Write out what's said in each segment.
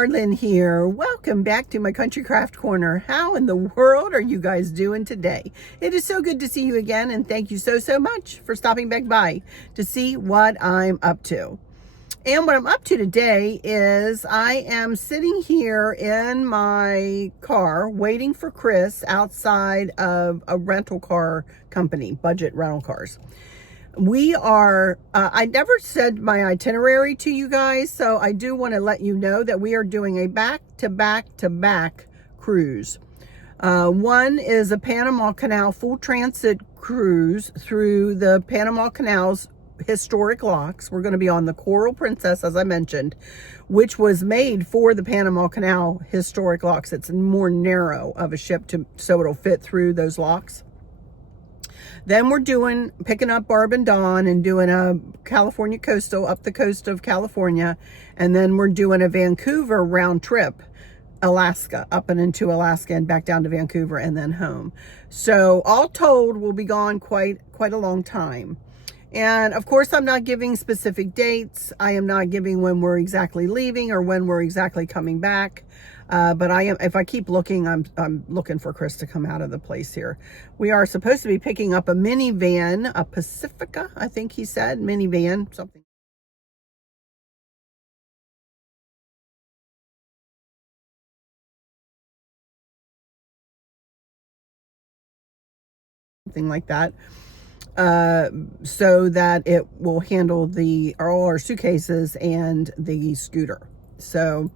Arlene here. Welcome back to my Country Craft Corner. How in the world are you guys doing today? It is so good to see you again, and thank you so much for stopping back by to see what I'm up to. And what I'm up to today is I am sitting here in my car waiting for Chris outside of a rental car company, Budget Rental Cars. We are, I never said my itinerary to you guys, so I do want to let you know that we are doing a back-to-back cruise. One is a Panama Canal full transit cruise through the Panama Canal's historic locks. We're going to be on the Coral Princess, as I mentioned, which was made for the Panama Canal historic locks. It's more narrow of a ship so it'll fit through those locks. Then we're picking up Barb and Dawn and doing a California coastal up the coast of California. And then we're doing a Vancouver round trip, Alaska, up and into Alaska and back down to Vancouver and then home. So all told, we'll be gone quite a long time. And of course, I'm not giving specific dates. I am not giving when we're exactly leaving or when we're exactly coming back. But I am, if I keep looking, I'm looking for Chris to come out of the place here. We are supposed to be picking up a minivan, a Pacifica, I think he said, minivan, something like that. So that it will handle all our suitcases and the scooter. So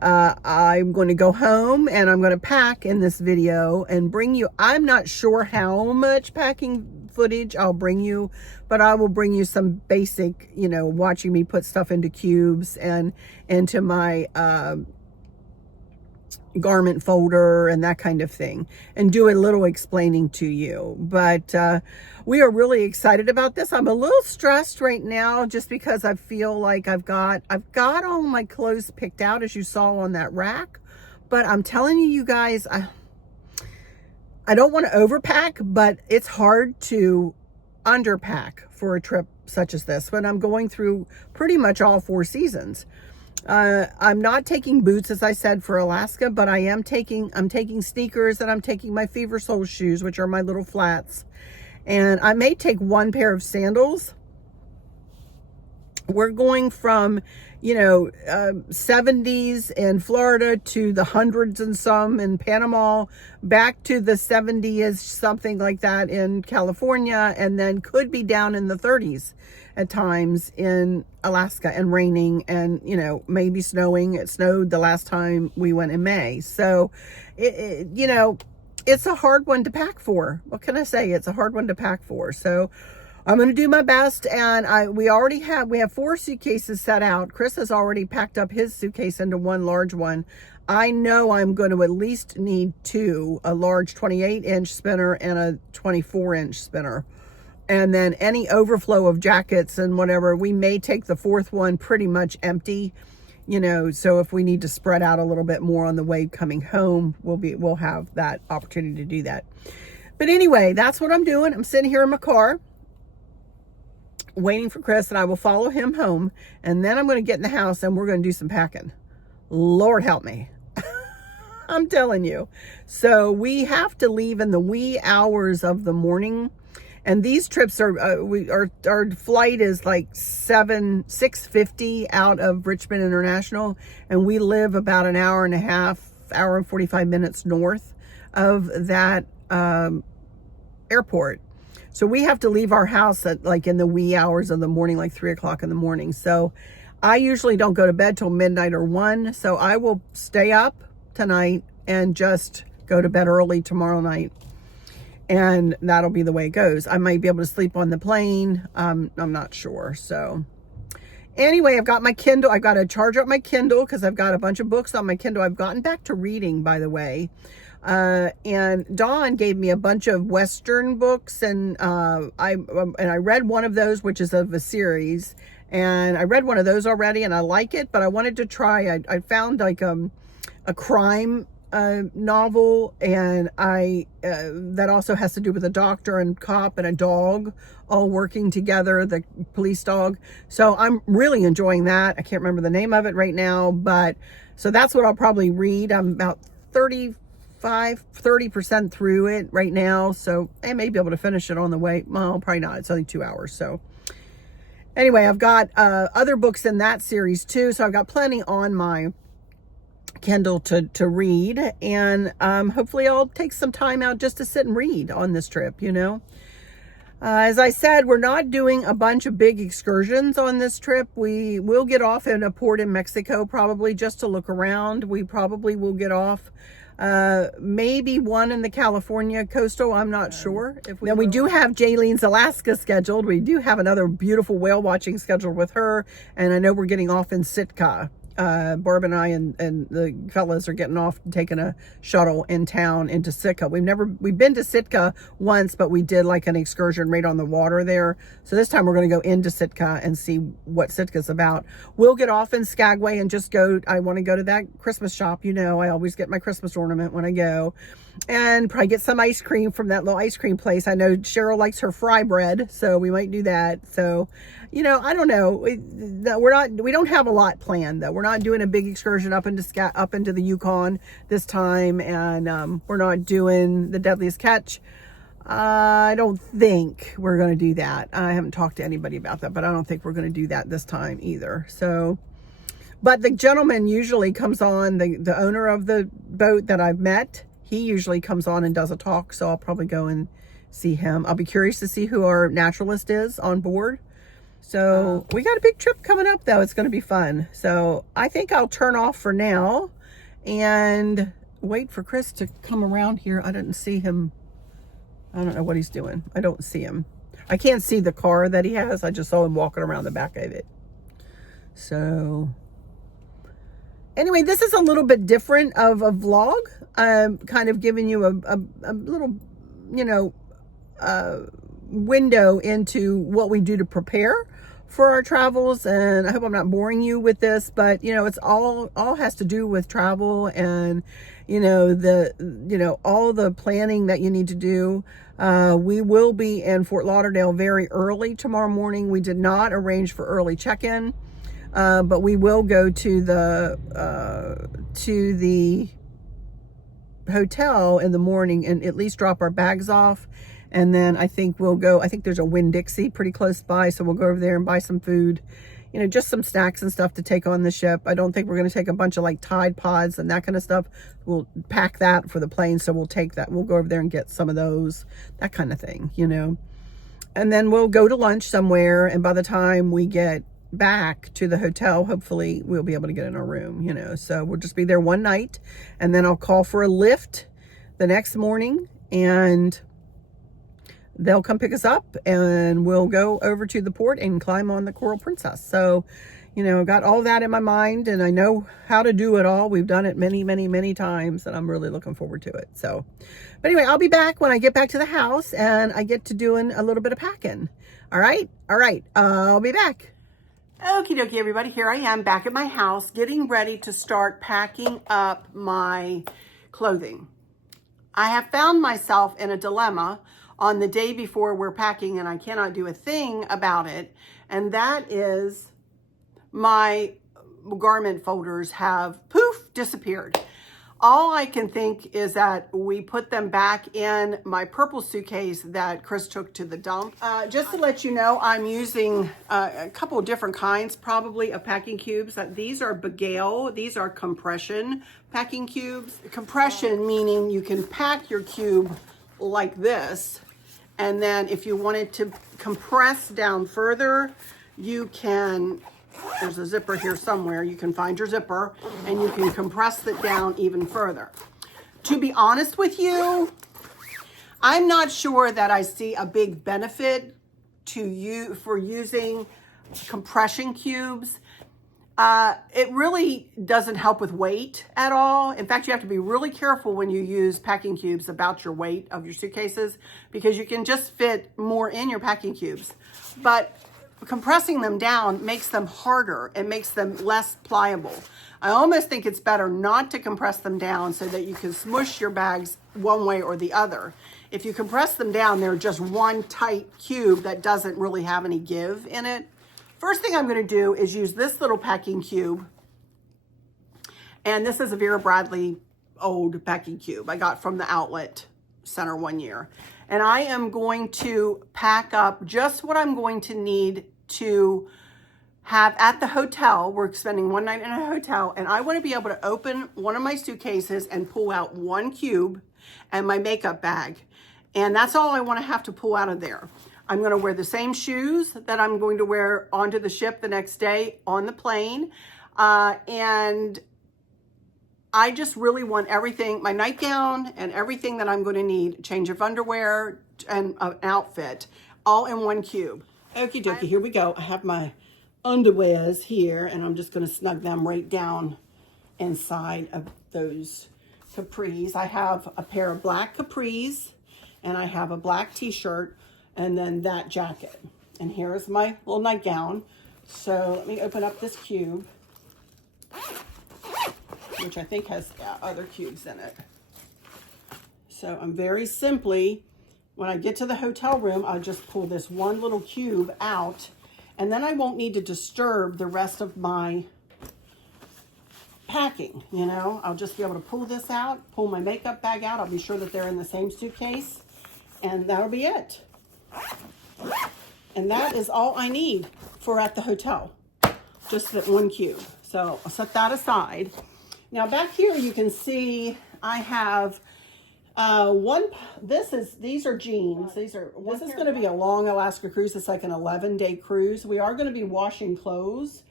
I'm going to go home and I'm going to pack in this video and bring you, I'm not sure how much packing footage I'll bring you, but I will bring you some basic, watching me put stuff into cubes and into my garment folder and that kind of thing, and do a little explaining to you. But we are really excited about this. I'm a little stressed right now just because I feel like I've got all my clothes picked out, as you saw on that rack. But I'm telling you guys, I don't want to overpack, but it's hard to underpack for a trip such as this when I'm going through pretty much all 4 seasons. I'm not taking boots, as I said, for Alaska, but I'm taking sneakers, and I'm taking my Fever Sole shoes, which are my little flats. And I may take 1 pair of sandals. We're going from, 70s in Florida to the hundreds and some in Panama, back to the 70s, something like that in California, and then could be down in the 30s at times in Alaska, and raining and, maybe snowing. It snowed the last time we went in May. So, it's a hard one to pack for. What can I say? It's a hard one to pack for. So I'm going to do my best. And we have 4 suitcases set out. Chris has already packed up his suitcase into one large one. I know I'm going to at least need 2, a large 28-inch spinner and a 24-inch spinner. And then any overflow of jackets and whatever, we may take the 4th one pretty much empty, so if we need to spread out a little bit more on the way coming home, we'll have that opportunity to do that. But anyway, that's what I'm doing. I'm sitting here in my car waiting for Chris, and I will follow him home. And then I'm going to get in the house and we're going to do some packing. Lord help me. I'm telling you. So we have to leave in the wee hours of the morning. And these trips our flight is like 6:50 out of Richmond International, and we live about an hour and 45 minutes north of that airport. So we have to leave our house at in the wee hours of the morning, like 3 o'clock in the morning. So I usually don't go to bed till midnight or 1. So I will stay up tonight and just go to bed early tomorrow night. And that'll be the way it goes. I might be able to sleep on the plane. I'm not sure. So anyway, I've got my Kindle. I've got to charge up my Kindle because I've got a bunch of books on my Kindle. I've gotten back to reading, by the way. And Dawn gave me a bunch of Western books, and I read one of those, which is of a series. And I read one of those already, and I like it, but I wanted to try. I found a crime novel, and that also has to do with a doctor and cop and a dog all working together, the police dog. So I'm really enjoying that. I can't remember the name of it right now, but So that's what I'll probably read. I'm about 30% through it right now. So I may be able to finish it on the way. Well, probably not. It's only 2 hours. So anyway, I've got other books in that series too. So I've got plenty on my Kindle to read. And hopefully I'll take some time out just to sit and read on this trip, you know. As I said, we're not doing a bunch of big excursions on this trip. We will get off in a port in Mexico probably just to look around. We probably will get off maybe one in the California coastal. I'm not sure. Then we do have Jaylene's Alaska scheduled. We do have another beautiful whale watching scheduled with her. And I know we're getting off in Sitka. Barb and I and the fellas are getting off and taking a shuttle in town into Sitka. We've been to Sitka once, but we did like an excursion right on the water there. So this time we're going to go into Sitka and see what Sitka's about. We'll get off in Skagway and just go. I want to go to that Christmas shop. You know, I always get my Christmas ornament when I go, and probably get some ice cream from that little ice cream place. I know Cheryl likes her fry bread, so we might do that. So, you know, I don't know. We don't have a lot planned though. We're not doing a big excursion up into the Yukon this time, and we're not doing the Deadliest Catch. I don't think we're going to do that. I haven't talked to anybody about that, but I don't think we're going to do that this time either. So, but the gentleman usually comes on, the owner of the boat that I've met, he usually comes on and does a talk. So I'll probably go and see him. I'll be curious to see who our naturalist is on board. So we got a big trip coming up though. It's going to be fun. So I think I'll turn off for now and wait for Chris to come around here. I didn't see him. I don't know what he's doing. I don't see him. I can't see the car that he has. I just saw him walking around the back of it. So anyway, this is a little bit different of a vlog. I'm kind of giving you a little, you know, window into what we do to prepare for our travels. And I hope I'm not boring you with this, but you know, it's all has to do with travel and, you know, all the planning that you need to do. We will be in Fort Lauderdale very early tomorrow morning. We did not arrange for early check-in, but we will go to the hotel in the morning and at least drop our bags off. And then I think there's a Winn-Dixie pretty close by. So we'll go over there and buy some food, you know, just some snacks and stuff to take on the ship. I don't think we're going to take a bunch of like Tide Pods and that kind of stuff. We'll pack that for the plane. So we'll take that. We'll go over there and get some of those, that kind of thing, you know. And then we'll go to lunch somewhere. And by the time we get back to the hotel, hopefully we'll be able to get in our room, you know. So we'll just be there one night and then I'll call for a lift the next morning and they'll come pick us up and we'll go over to the port and climb on the Coral Princess. So, you know, got all that in my mind and I know how to do it all. We've done it many, many, many times and I'm really looking forward to it. So, but anyway, I'll be back when I get back to the house and I get to doing a little bit of packing. All right. I'll be back. Okie dokie, everybody. Here I am back at my house getting ready to start packing up my clothing. I have found myself in a dilemma on the day before we're packing and I cannot do a thing about it. And that is my garment folders have poof disappeared. All I can think is that we put them back in my purple suitcase that Chris took to the dump. Just to let you know, I'm using a couple of different kinds probably of packing cubes. These are Begale. These are compression packing cubes. Compression meaning you can pack your cube like this. And then if you wanted to compress down further, you can, there's a zipper here somewhere, you can find your zipper and you can compress it down even further. To be honest with you, I'm not sure that I see a big benefit to you for using compression cubes. It really doesn't help with weight at all. In fact, you have to be really careful when you use packing cubes about your weight of your suitcases because you can just fit more in your packing cubes. But compressing them down makes them harder. It makes them less pliable. I almost think it's better not to compress them down so that you can smush your bags one way or the other. If you compress them down, they're just one tight cube that doesn't really have any give in it. First thing I'm going to do is use this little packing cube And this is a Vera Bradley old packing cube I got from the outlet center one year. And I am going to pack up just what I'm going to need to have at the hotel. We're spending one night in a hotel, and I want to be able to open one of my suitcases and pull out one cube and my makeup bag. And that's all I want to have to pull out of there. I'm going to wear the same shoes that I'm going to wear onto the ship the next day on the plane. And I just really want everything, my nightgown and everything that I'm going to need, change of underwear and an outfit, all in one cube. Okie dokie, here we go. I have my underwears here, and I'm just going to snug them right down inside of those capris. I have a pair of black capris, and I have a black t-shirt, and then that jacket. And here is my little nightgown. So let me open up this cube, which I think has other cubes in it. So I'm very simply, when I get to the hotel room, I'll just pull this one little cube out, and then I won't need to disturb the rest of my packing, you know. I'll just be able to pull this out, pull my makeup bag out. I'll be sure that they're in the same suitcase, and that'll be it. And that is all I need for at the hotel, just that one cube. So I'll set that aside. Now back here you can see I have these are jeans. This is going to be a long Alaska cruise. It's like an 11-day cruise. We are going to be washing clothes.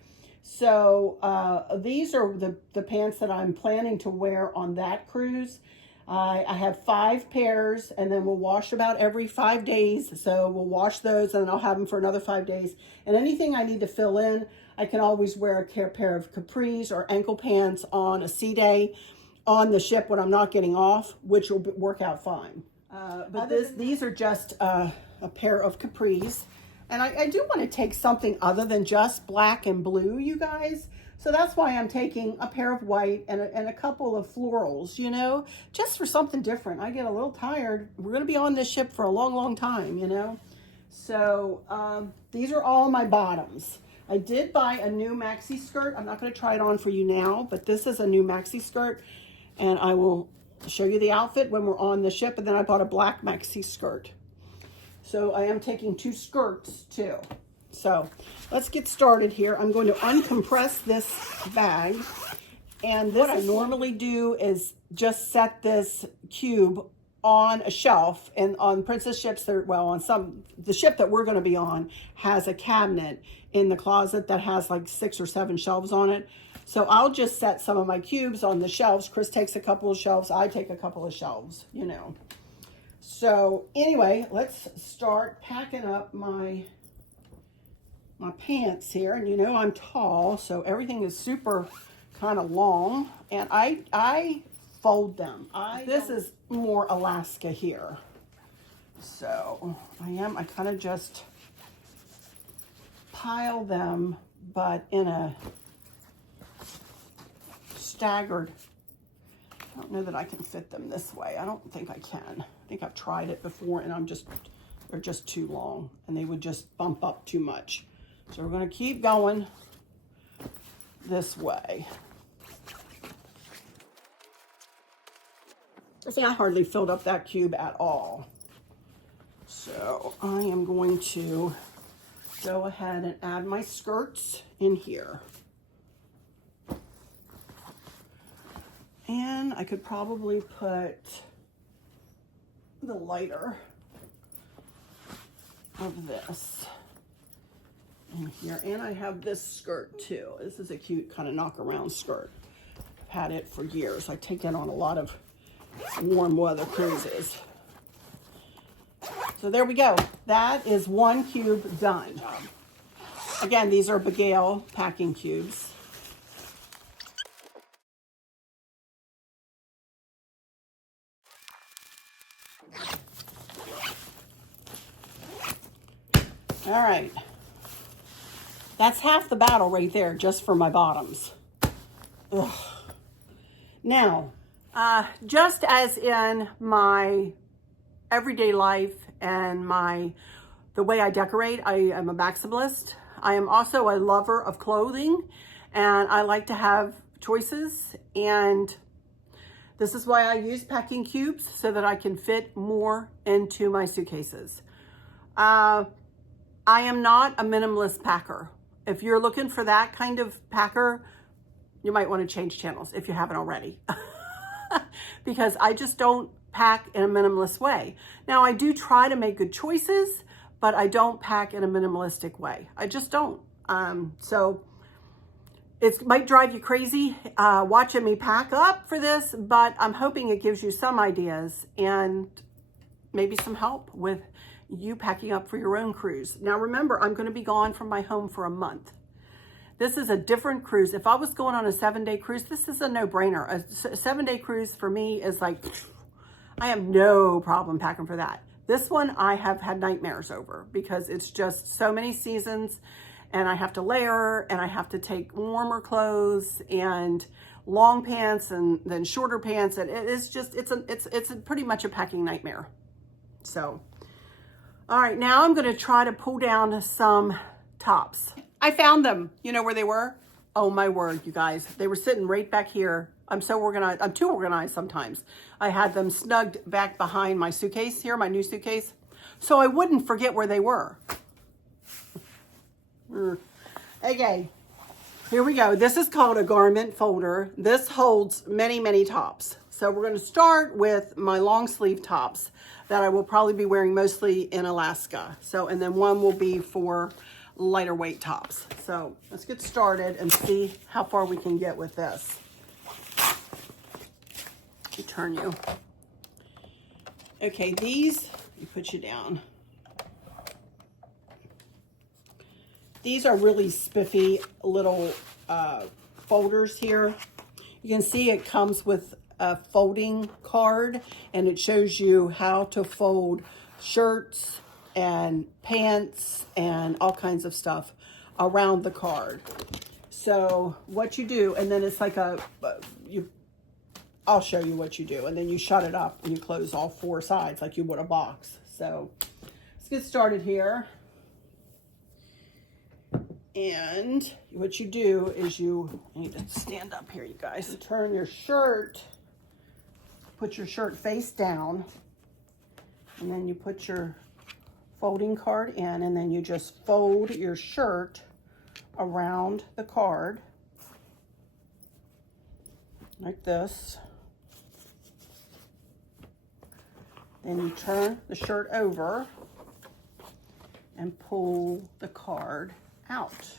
So these are the pants that I'm planning to wear on that cruise. I have 5 pairs, and then we'll wash about every 5 days. So we'll wash those, and I'll have them for another 5 days. And anything I need to fill in, I can always wear a pair of capris or ankle pants on a sea day on the ship when I'm not getting off, which will work out fine. But these are just a pair of capris. And I do want to take something other than just black and blue, you guys. So that's why I'm taking a pair of white and a couple of florals, you know, just for something different. I get a little tired. We're going to be on this ship for a long, long time, you know. So these are all my bottoms. I did buy a new maxi skirt. I'm not going to try it on for you now, but this is a new maxi skirt, and I will show you the outfit when we're on the ship. And then I bought a black maxi skirt. So I am taking 2 skirts too. So let's get started here. I'm going to uncompress this bag. And what I normally do is just set this cube on a shelf. And on Princess ships, the ship that we're going to be on has a cabinet in the closet that has like 6 or 7 shelves on it. So I'll just set some of my cubes on the shelves. Chris takes a couple of shelves. I take a couple of shelves, you know. So anyway, let's start packing up my pants here. And you know, I'm tall, so everything is super kind of long, and I fold them. This is more Alaska here. So I kind of just pile them, but in a staggered. I don't know that I can fit them this way. I don't think I can. I think I've tried it before, and they're just too long, and they would just bump up too much. So we're going to keep going this way. See, I hardly filled up that cube at all. So I am going to go ahead and add my skirts in here. And I could probably put the lighter of this in here. And I have this skirt too. This is a cute kind of knock around skirt. I've had it for years. I take it on a lot of warm weather cruises. So there we go. That is one cube done. Again, these are Begale packing cubes. All right. That's half the battle right there, just for my bottoms. Ugh. Now, just as in my everyday life and the way I decorate, I am a maximalist. I am also a lover of clothing, and I like to have choices, and this is why I use packing cubes, so that I can fit more into my suitcases. I am not a minimalist packer. If you're looking for that kind of packer, you might want to change channels if you haven't already. Because I just don't pack in a minimalist way. Now, I do try to make good choices, but I don't pack in a minimalistic way. I just don't. So it might drive you crazy watching me pack up for this, but I'm hoping it gives you some ideas and maybe some help with you packing up for your own cruise. Now, remember, I'm going to be gone from my home for a month. This is a different cruise. If I was going on a 7-day cruise, this is a no-brainer. A 7-day cruise for me is like, I have no problem packing for that. This one I have had nightmares over because it's just so many seasons, and I have to layer, and I have to take warmer clothes and long pants and then shorter pants, and it's pretty much a packing nightmare. So, all right, now I'm going to try to pull down some tops. I found them. You know where they were? Oh my word, you guys. They were sitting right back here. I'm so organized. I'm too organized sometimes. I had them snugged back behind my suitcase here, my new suitcase, so I wouldn't forget where they were. Okay, here we go. This is called a garment folder. This holds many, many tops. So we're going to start with my long sleeve tops that I will probably be wearing mostly in Alaska. So, and then one will be for lighter weight tops. So let's get started and see how far we can get with this. Let me turn you. Okay, these, let me put you down. These are really spiffy little folders here. You can see it comes with a folding card, and it shows you how to fold shirts and pants and all kinds of stuff around the card. So what you do, and then it's like I'll show you what you do, and then you shut it up and you close all 4 sides like you would a box. So let's get started here. And what you do is I need to stand up here, you guys. You turn your shirt, put your shirt face down, and then you put your folding card in, and then you just fold your shirt around the card like this. Then you turn the shirt over and pull the card out,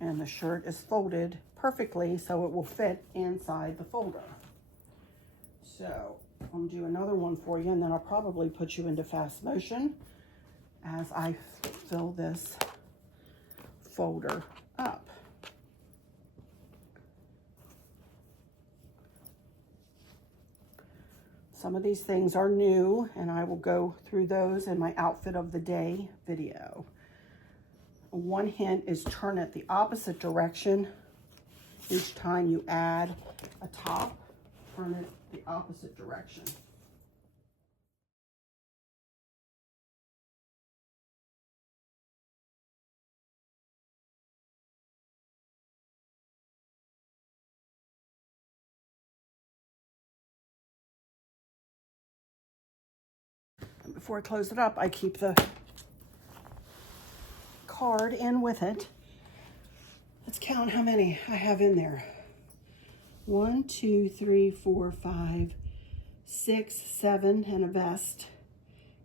and the shirt is folded perfectly so it will fit inside the folder. So I'll do another one for you, and then I'll probably put you into fast motion as I fill this folder up. Some of these things are new, and I will go through those in my outfit of the day video. One hint is turn it the opposite direction. Each time you add a top, turn it the opposite direction. And before I close it up, I keep the card in with it. Let's count how many I have in there. 1, 2, 3, 4, 5, 6, 7, and a vest.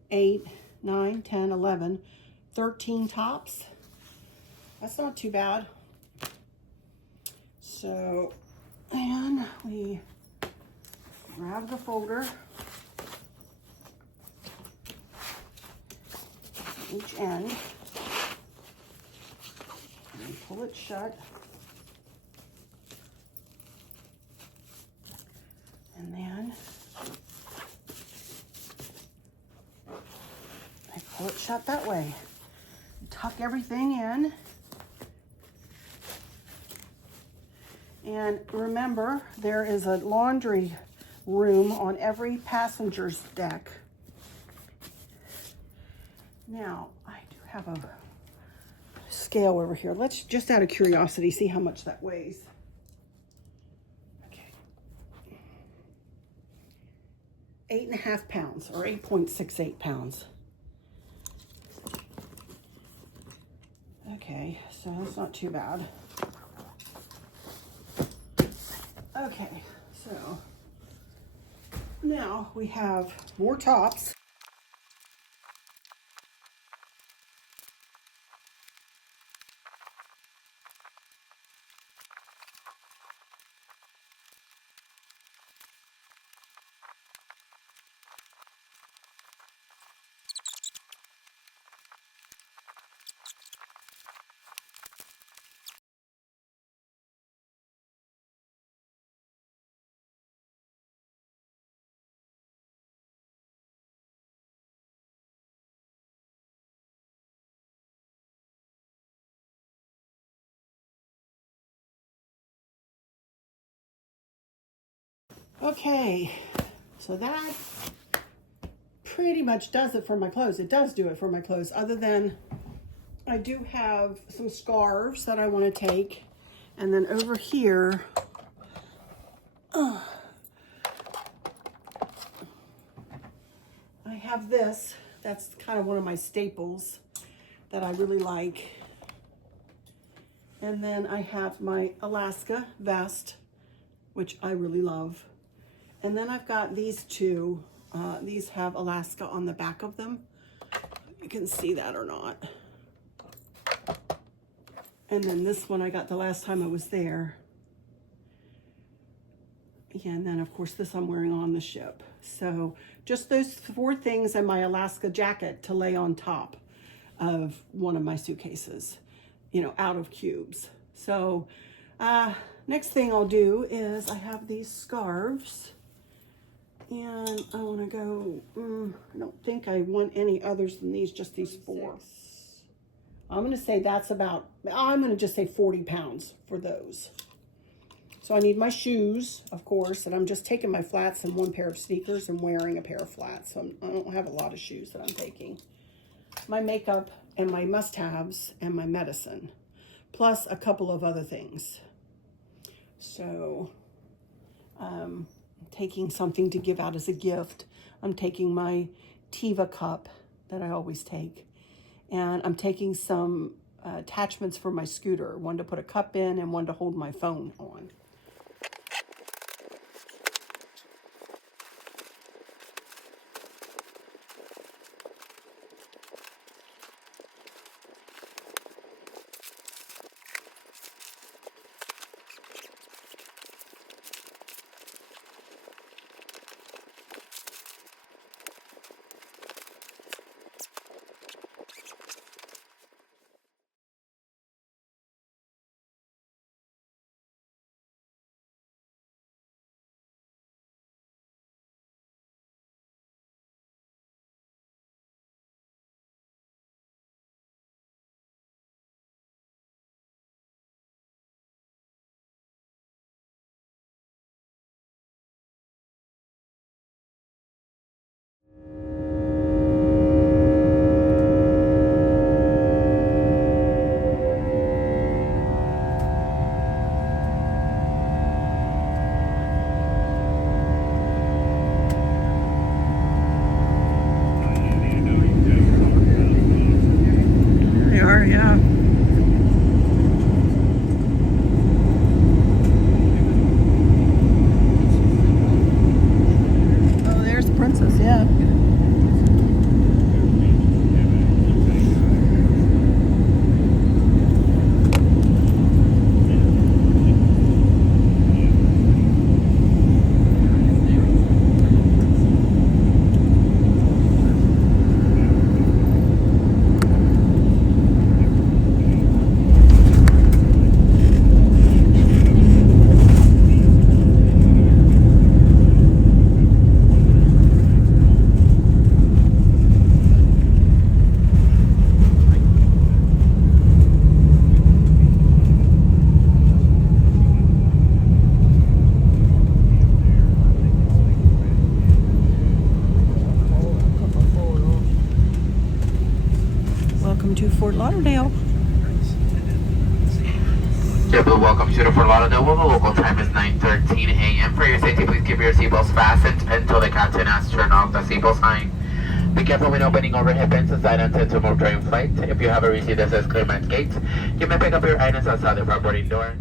8, 9, 10, 11, 13 tops. That's not too bad. So, and we grab the folder, each end, and pull it shut. And then I pull it shut that way. Tuck everything in. And remember, there is a laundry room on every passenger's deck. Now, I do have a scale over here. Let's, just out of curiosity, see how much that weighs. 8.5 pounds or 8.68 pounds. Okay, so that's not too bad. Okay, so now we have more tops. Okay, so that pretty much does it for my clothes. It does do it for my clothes, other than I do have some scarves that I want to take. And then over here, I have this. That's kind of one of my staples that I really like. And then I have my Alaska vest, which I really love. And then I've got these two. These have Alaska on the back of them. You can see that or not. And then this one I got the last time I was there. Yeah, and then of course this I'm wearing on the ship. So just those 4 things and my Alaska jacket to lay on top of one of my suitcases, you know, out of cubes. So next thing I'll do is I have these scarves. And I want to go, I don't think I want any others than these, just these 4. I'm going to say that's about, I'm going to just say 40 pounds for those. So I need my shoes, of course, and I'm just taking my flats and 1 pair of sneakers and wearing a pair of flats. So I don't have a lot of shoes that I'm taking. My makeup and my must-haves and my medicine, plus a couple of other things. So, taking something to give out as a gift. I'm taking my Tiva cup that I always take. And I'm taking some attachments for my scooter, one to put a cup in and one to hold my phone on. Yeah. Oh, there's Princess, yeah. Welcome to Fort Lauderdale. JetBlue, welcome to the Fort Lauderdale. The local time is 9:13 a.m. For your safety, please keep your seatbelts fastened until the captain has turned off the seatbelt sign. Be careful when opening overhead bins as items tend to move during flight. If you have a receipt that says clear man's gate, you may pick up your items outside the front boarding door.